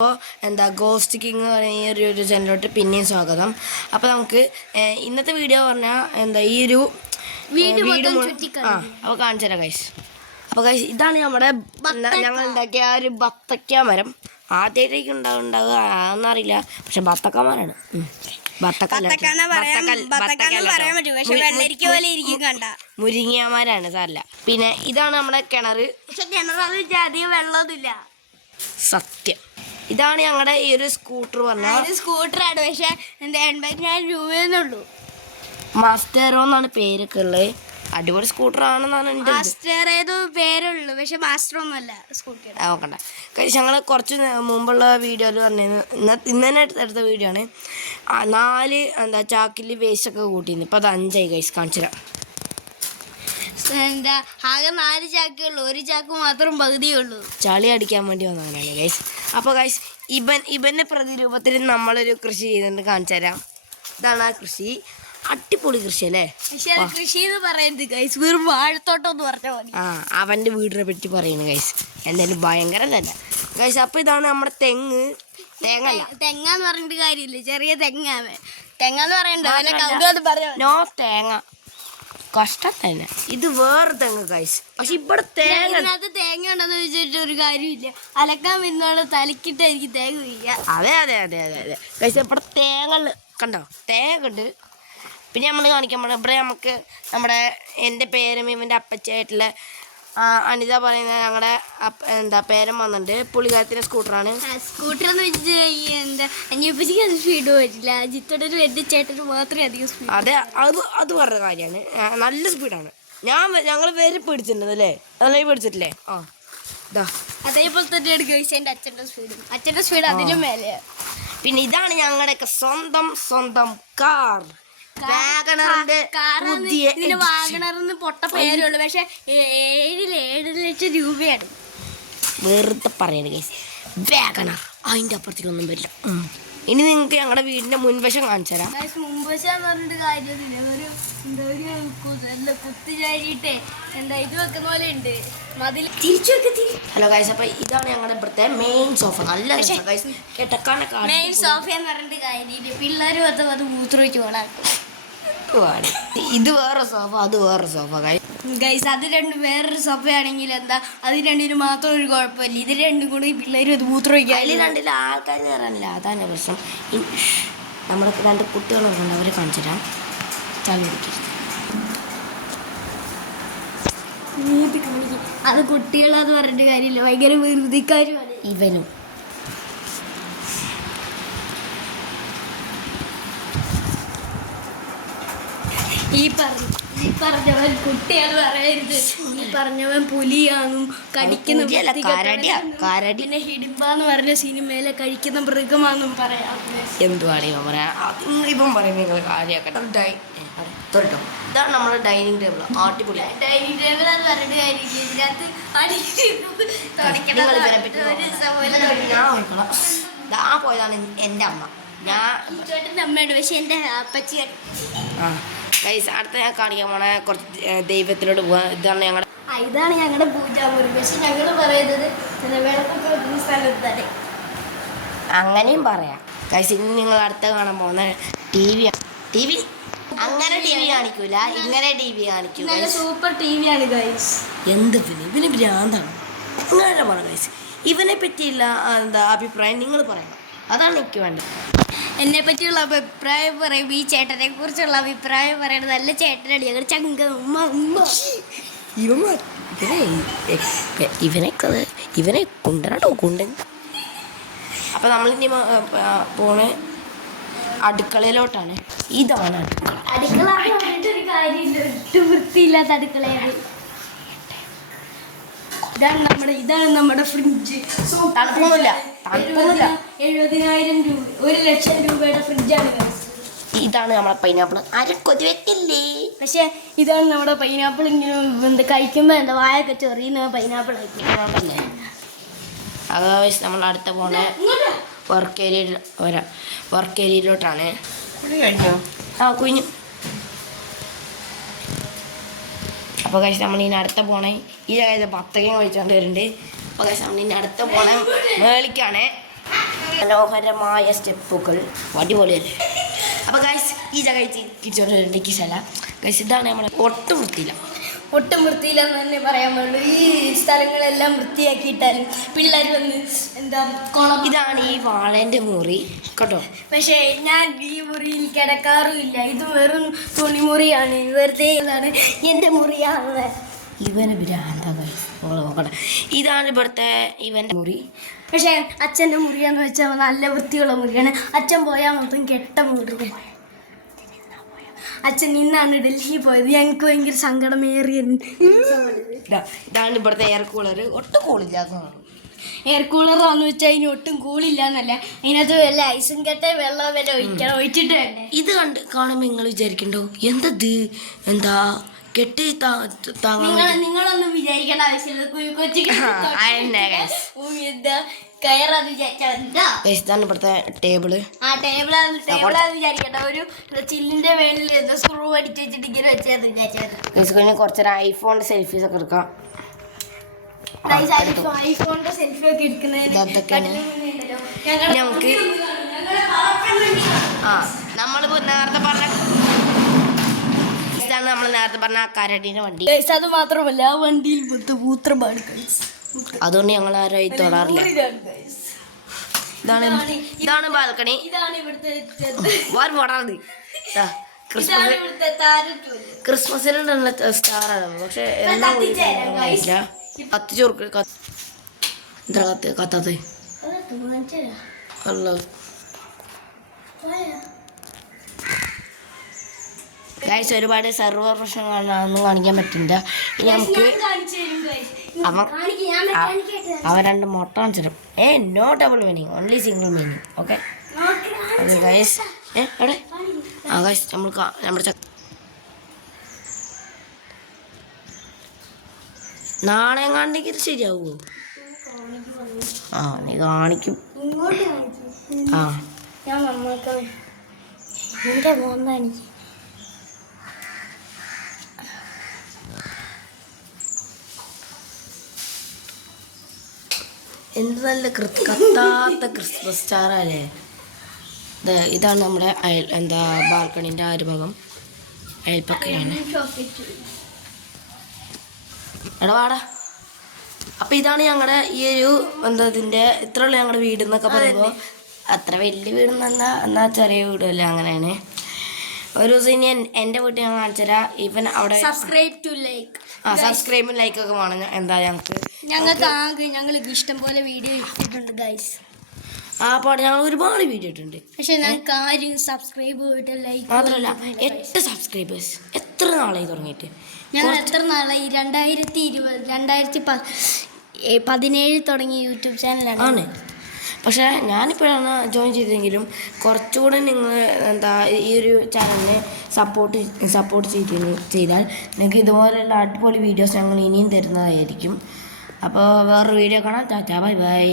അപ്പോൾ ghost king എന്ന് പറയുന്ന ഒരു ചാനലിലോട്ട് പിന്നെയും സ്വാഗതം. അപ്പോൾ നമുക്ക് ഇന്നത്തെ വീഡിയോ പറഞ്ഞാൽ ഈ ഒരു വീട് അപ്പോൾ കാണിച്ചു തരാം ഗൈസ്. അപ്പോൾ ഗൈസ് ഇതാണ് നമ്മുടെ ഞങ്ങൾ ഉണ്ടാക്കിയ ആ ഒരു ബത്തക്ക മരം. ആദ്യമായിട്ടേക്ക് ഉണ്ടാവുക എന്നറിയില്ല, പക്ഷെ ബത്തക്ക മരമാണ്. മുരിങ്ങമാരാണ് സാറില്ല. പിന്നെ ഇതാണ് നമ്മുടെ കിണറ്. അധികം വെള്ളമൊന്നുമില്ല. സത്യം. ഇതാണ് ഞങ്ങളുടെ ഈ ഒരു സ്കൂട്ടർ പറഞ്ഞാൽ സ്കൂട്ടറാണ്, പക്ഷെ 80,000 രൂപയെന്നുള്ളൂ. മാസ്റ്ററോ എന്നാണ് പേരൊക്കെ ഉള്ളത്. അടിപൊളി സ്കൂട്ടർ ആണെന്നാണ് എൻ്റെ പേരുള്ളൂ, പക്ഷെ മാസ്റ്റർ ഒന്നുമല്ല സ്കൂട്ടർ. നോക്കണ്ട കഴിച്ച് ഞങ്ങൾ കുറച്ച് മുമ്പുള്ള വീഡിയോയിൽ പറഞ്ഞിരുന്നു. ഇന്ന് തന്നെ എടുത്ത വീഡിയോ ആണ്. 4 ചാക്കിൽ വേസ്റ്റൊക്കെ കൂട്ടിയിരുന്നു. ഇപ്പം അത് 5 ഗൈസ് കാണിച്ചു തരാം. ആകെ 4 ചാക്കേ ഉള്ളൂ, ഒരു ചാക്ക് മാത്രം പകുതിയേ ഉള്ളൂ. ചളി അടിക്കാൻ വേണ്ടി വന്നതാണ് ഗൈസ്. അപ്പോൾ ഗൈസ് ഇവൻ്റെ പ്രതിരൂപത്തിൽ നമ്മളൊരു കൃഷി ചെയ്തിട്ട് കാണിച്ചു തരാം. ഇതാണ് ആ കൃഷി. അടിപൊളി കൃഷി അല്ലേ? പക്ഷെ കൃഷി എന്ന് പറയുന്നത് ഗൈസ് വെറും വാഴത്തോട്ടം എന്ന് പറഞ്ഞ പോലെ. അവൻ്റെ വീടിനെ പറ്റി പറയുന്നു ഗൈസ്. എന്തായാലും ഭയങ്കര തന്നെ ഗൈസ്. അപ്പോൾ ഇതാണ് നമ്മുടെ തേങ്ങല്ല, തെങ്ങാന്ന് പറഞ്ഞിട്ട് കാര്യമില്ല, ചെറിയ തെങ്ങാന്ന് പറയണ്ടോ? നോ തേങ്ങ കഷ്ടം തന്നെ. ഇത് വേറെ തെങ്ങ് ഗൈസ്. പക്ഷെ ഇവിടെ തേങ്ങ ഉണ്ടെന്ന് ചോദിച്ചിട്ട് ഒരു കാര്യമില്ല. അലക്കാൻ വരുന്നോളെ തലക്കിട്ട് എനിക്ക് തേങ്ങ വീഴ. അതെ ഗൈസ്. ഇവിടെ തേങ്ങ കണ്ടോ, തേങ്ങ ഉണ്ട്. പിന്നെ നമ്മൾ കാണിക്കാൻ പോകണം ഇവിടെ നമുക്ക് എൻ്റെ പേരും ഇവൻ്റെ അപ്പച്ചായിട്ടുള്ള അനിത പറയുന്ന ഞങ്ങളുടെ പേരും വന്നിട്ടുണ്ട്. പുള്ളിക്കാരത്തിൻ്റെ സ്കൂട്ടറാണ്. സ്കൂട്ടർ എന്ന് വെച്ചിട്ട് അഞ്ഞൂപ്പച്ചിക്ക് അത് സ്പീഡ് പറ്റില്ല. ജിത്തോടെ എൻ്റെ ചേട്ടന് മാത്രമേ അധികം സ്പീഡ്. അതെ, അത് പറഞ്ഞ കാര്യമാണ്. നല്ല സ്പീഡാണ്. ഞങ്ങൾ പേര് പിടിച്ചിട്ടുണ്ട് അല്ലേ? നല്ല പിടിച്ചിട്ടില്ലേ? അതേപോലെ തന്നെ എടുക്കുക എൻ്റെ അച്ഛൻ്റെ സ്പീഡ് അതിലും മേലെ. പിന്നെ ഇതാണ് ഞങ്ങളുടെയൊക്കെ സ്വന്തം കാർ. വാഗണറിന് പൊട്ട പേരുള്ളൂ, പക്ഷെ 7 ലക്ഷം രൂപയാണ്. വെറുതെ പറയണ ഗൈസ്. വാഗണർ അതിൻ്റെ അപ്പുറത്തേക്കൊന്നും വരില്ല. ഇനി നിങ്ങൾക്ക് ഞങ്ങളുടെ വീടിന്റെ മുൻവശം കാണിച്ചു തരാം. മുൻവശം പറഞ്ഞിട്ട് കാര്യമില്ല, കുത്തിചാരിട്ടെ ഇത് വെക്കുന്ന പോലെ ഉണ്ട്. Hello guys. അപ്പൊ ഇതാണ് ഞങ്ങളുടെ ഇവിടുത്തെ മെയിൻ സോഫ. നല്ല മെയിൻ സോഫ എന്ന് പറഞ്ഞിട്ട് കാര്യമില്ല. പിള്ളേർ അത് മൂത്രമൊഴിച്ച് ഓടാക്കും. ഇത് വേറെ സോഫ, അത് വേറെ സോഫ ഗൈസ്. അത് രണ്ടും വേറൊരു സോഫയാണെങ്കിൽ അത് രണ്ടിനും മാത്രം ഒരു കുഴപ്പമില്ല. ഇത് രണ്ടും കൂടി പിള്ളേരും അത് മൂത്രമൊഴിക്കുക. അതിൽ രണ്ടിൽ ആൾക്കാർ കയറാനില്ല, അതാണ് പ്രശ്നം. നമ്മൾക്ക് 2 കുട്ടികളൊക്കെ ഉണ്ട്, അവരെ കാണിച്ചു തരാം. അത് കുട്ടികളെന്ന് പറഞ്ഞിട്ട് കാര്യമില്ല, ഭയങ്കര വെറുതിക്കാരുമാണ്. ഇവനും ഈ പറഞ്ഞവൻ കുട്ടിയാന്ന് പറയരുത്. ഈ പറഞ്ഞവൻ പുലിയാന്നും കഴിക്കുന്ന പിന്നെ ഹിഡിംബാന്ന് പറഞ്ഞ സിനിമയിലെ കഴിക്കുന്ന മൃഗമാന്നും പറയാം. എന്തുവാണ് ഇവൻ പറയുന്നത്? കാര്യമാക്കട്ടെ. ഇതാണ് നമ്മുടെ ഡൈനിങ് ടേബിൾ. അടിപൊളി ഡൈനിങ് ടേബിൾ എന്ന് പറഞ്ഞിട്ട് കാര്യമില്ല. ഇതിനകത്ത് പോയതാണ് എൻ്റെ അമ്മ. ചേട്ടൻ്റെ അമ്മയുണ്ട്, പക്ഷെ എൻ്റെ അപ്പച്ചിയാണ്. ഗൈസ് അടുത്ത ഞാൻ കാണിക്കാൻ പോണേ കുറച്ച് ദൈവത്തിലോട്ട് പോകാൻ. ഇതാണ് ഞങ്ങളുടെ പൂജാമുറി. പക്ഷെ ഞങ്ങൾ പറയുന്നത് വിളക്കൊക്കെ വെക്കുന്ന സ്ഥലത്താണ്. അങ്ങനെയും പറയാം ഗൈസ്. ഇനി നിങ്ങൾ അടുത്ത കാണാൻ പോകുന്ന ടി വി അങ്ങനെ ടി വി കാണിക്കൂല, ഇങ്ങനെ ടി വി കാണിക്കും. സൂപ്പർ ടി വി ആണ് ഗൈസ്. എന്ത് ഇവന് ഭ്രാന്താണ്. അങ്ങനെ പറ ഗൈസ്. ഇവനെ പറ്റിയുള്ള അഭിപ്രായം നിങ്ങൾ പറയണം, അതാണ് എനിക്ക് വേണ്ടത്. എന്നെ പറ്റിയുള്ള അഭിപ്രായം പറയും. ഈ ചേട്ടനെ കുറിച്ചുള്ള അഭിപ്രായം പറയണത് നല്ല ചേട്ടനാണ്. ഞങ്ങൾ ചങ്ക ഇവനെ കൊണ്ടുവരട്ടോ കൊണ്ടുവന്ന്. അപ്പം നമ്മളിനി പോണ അടുക്കളയിലോട്ടാണ്. ഇതാണ് അടുക്കള പറഞ്ഞിട്ടൊരു കാര്യമില്ല, ഒട്ടും വൃത്തിയില്ലാത്ത അടുക്കളയാണ്. ഇതാണ് നമ്മുടെ ഫ്രിഡ്ജ്. 70,000 രൂപ 1 ലക്ഷം രൂപയുടെ ഫ്രിഡ്ജാണ്. ഇതാണ് നമ്മുടെ പൈനാപ്പിൾ. ആരെക്കൊതി വെക്കില്ലേ? പക്ഷെ ഇതാണ് നമ്മുടെ പൈനാപ്പിൾ. ഇങ്ങനെ കഴിക്കുമ്പോൾ വായൊക്കെ ചെറിയുന്ന പൈനാപ്പിൾ കഴിക്കുന്നതല്ലേ. അതേഴ്സ് നമ്മൾ അടുത്ത പോണ വർക്ക് ഏരിയയിലോട്ടാണ്. കുഞ്ഞു. അപ്പോൾ കഴിച്ച് നമ്മൾ ഇനി അടുത്ത പോണേ ഈ ബത്തകം കഴിച്ചുകൊണ്ട് വരുന്നുണ്ട്. അപ്പോൾ കഴിച്ച് നമ്മൾ ഇനി അടുത്ത പോണേ മേളിക്കാണേ. മനോഹരമായ സ്റ്റെപ്പുകൾ അടിപൊളിയല്ലേ. അപ്പോൾ ഗൈസ് ഈ ജഗൈച്ച് കിച്ചോണ്ടല്ല ഗൈസ്, ഇതാണ് നമ്മളെ ഒട്ടും വൃത്തിയില്ല. ഒട്ടും വൃത്തിയില്ലെന്ന് തന്നെ പറയാൻ പാടുള്ളൂ. ഈ സ്ഥലങ്ങളെല്ലാം വൃത്തിയാക്കിയിട്ടാലും പിള്ളേർ വന്ന് എന്താ കുളം. ഇതാണ് ഈ വാഴേൻ്റെ മുറി കേട്ടോ. പക്ഷേ ഞാൻ ഈ മുറിയിൽ കിടക്കാറുമില്ല. ഇത് വെറും തുണിമുറിയാണ്. വെറുതെ ഇതാണ് എൻ്റെ മുറിയാണ്. ഇവന് ഭ്രാന്താ ഗൈസ്, നോക്കട്ടെ. ഇതാണ് ഇവിടുത്തെ ഇവൻ്റെ മുറി. പക്ഷേ അച്ഛൻ്റെ മുറിയാന്ന് വെച്ചാൽ നല്ല വൃത്തിയുള്ള മുറിയാണ്. അച്ഛൻ പോയാൽ മൊത്തം കെട്ട മുറിയാണ്. അച്ഛൻ ഇന്നാണ് ഡൽഹി പോയത്. ഞങ്ങൾക്ക് ഭയങ്കര സങ്കടമേറിയ. ഇതാണ് ഇവിടുത്തെ എയർ കൂളർ. ഒട്ടും കൂളില്ലാത്തതാണ്. എയർ കൂളറാന്ന് വെച്ചാൽ അതിന് ഒട്ടും കൂളില്ല എന്നല്ല, അതിനകത്ത് വല്ല ഐസും കെട്ട വെള്ളം വല്ല ഒഴിക്കണം, ഒഴിച്ചിട്ട് വേണ്ടേ. ഇത് കാണുമ്പോൾ നിങ്ങൾ വിചാരിക്കണ്ടോ എന്തത്, എന്താ കെട്ടി നിങ്ങളൊന്നും വിചാരിക്കേണ്ട ആവശ്യമില്ല. എന്താ കയറാന്ന് ഇതാണ് ഇവിടുത്തെ ടേബിള്. ആ ടേബിളാന്ന് വിചാരിക്കണ്ട. ഒരു ചില്ലിന്റെ മേളിൽ എന്താ സ്ക്രൂ അടിച്ച് വെച്ചിട്ട് ഇങ്ങനെ വെച്ചാന്ന് വിചാരിച്ചത്. കുറച്ചൊരു ഐഫോണിന്റെ സെൽഫീസ് ഒക്കെ എടുക്കാം. ഐഫോണിന്റെ സെൽഫി ഒക്കെ എടുക്കുന്നതിന് നമുക്ക് നമ്മളിപ്പോ നേരത്തെ പറഞ്ഞ നമ്മൾ നേരത്തെ പറഞ്ഞ കരടീന്റെ വണ്ടി. അത് മാത്രമല്ല ആ വണ്ടിയിൽ മൂത്രമാണ്. അതുകൊണ്ട് ഞങ്ങൾ ആരും തൊടാറില്ല. ഇതാണ് ബാൽക്കണി. ക്രിസ്മസിനുള്ള സ്റ്റാറാണ്. പക്ഷെ കത്തിച്ചോർക്ക് എന്താ കത്താത്ത അല്ല ഗൈസ്. ഒരുപാട് സെർവർ പ്രശ്നങ്ങളൊന്നും കാണിക്കാൻ പറ്റില്ല. ഇനി നമുക്ക് അവ രണ്ട് മുട്ട കാണിച്ചിടും. No double meaning, only single meaning. Okay guys. എവിടെ ഗൈസ് നമ്മുടെ നാളെ കാണിക്ക് ഇത് ശരിയാവുമോ? നീ കാണിക്കും. എന്ത് നല്ല കത്താത്ത ക്രിസ്മസ് സ്റ്റാറല്ലേ. ഇതാണ് നമ്മുടെ ബാൽക്കണീൻ്റെ ആ ഒരു ഭാഗം. അയൽപ്പക്കയാണ്. എടാ വാടാ. അപ്പം ഇതാണ് ഞങ്ങളുടെ ഈ ഒരു ഇതിൻ്റെ ഇത്രയുള്ള ഞങ്ങളുടെ വീട് എന്നൊക്കെ പറയുമ്പോൾ അത്ര വലിയ വീടെന്നല്ല, എന്നാൽ ചെറിയ വീടല്ല. അങ്ങനെയാണ്. ഒരു ദിവസം ഇനി എൻ്റെ വീട്ടിൽ ഞാൻ കാണിച്ചുതരാം. ഇവൻ അവിടെ സബ്സ്ക്രൈബും ലൈക്കൊക്കെ വേണം. ഞങ്ങൾക്ക് ഇഷ്ടം പോലെ വീഡിയോ ഇട്ടിട്ടുണ്ട് ഗൈസ്. ആ പാട് ഞങ്ങൾ ഒരുപാട് വീഡിയോ ഇട്ടിട്ടുണ്ട്. പക്ഷെ ഞങ്ങൾക്ക് ആരും സബ്സ്ക്രൈബ് ലൈക്ക് മാത്രമല്ല 8 സബ്സ്ക്രൈബേഴ്സ്. എത്ര നാളായി തുടങ്ങിയിട്ട്? ഞങ്ങൾ എത്ര നാളായി? 2017 തുടങ്ങിയ യൂട്യൂബ് ചാനലാണ്. പക്ഷേ ഞാനിപ്പോഴാണ് ജോയിൻ ചെയ്തെങ്കിലും കുറച്ചുകൂടെ നിങ്ങൾ ഈ ഒരു ചാനലിനെ സപ്പോർട്ട് ചെയ്താൽ നിങ്ങൾക്ക് ഇതുപോലെയുള്ള അടിപൊളി വീഡിയോസ് ഞങ്ങൾ ഇനിയും തരുന്നതായിരിക്കും. അപ്പോൾ വേറൊരു വീഡിയോ കാണാം. Tata bye bye.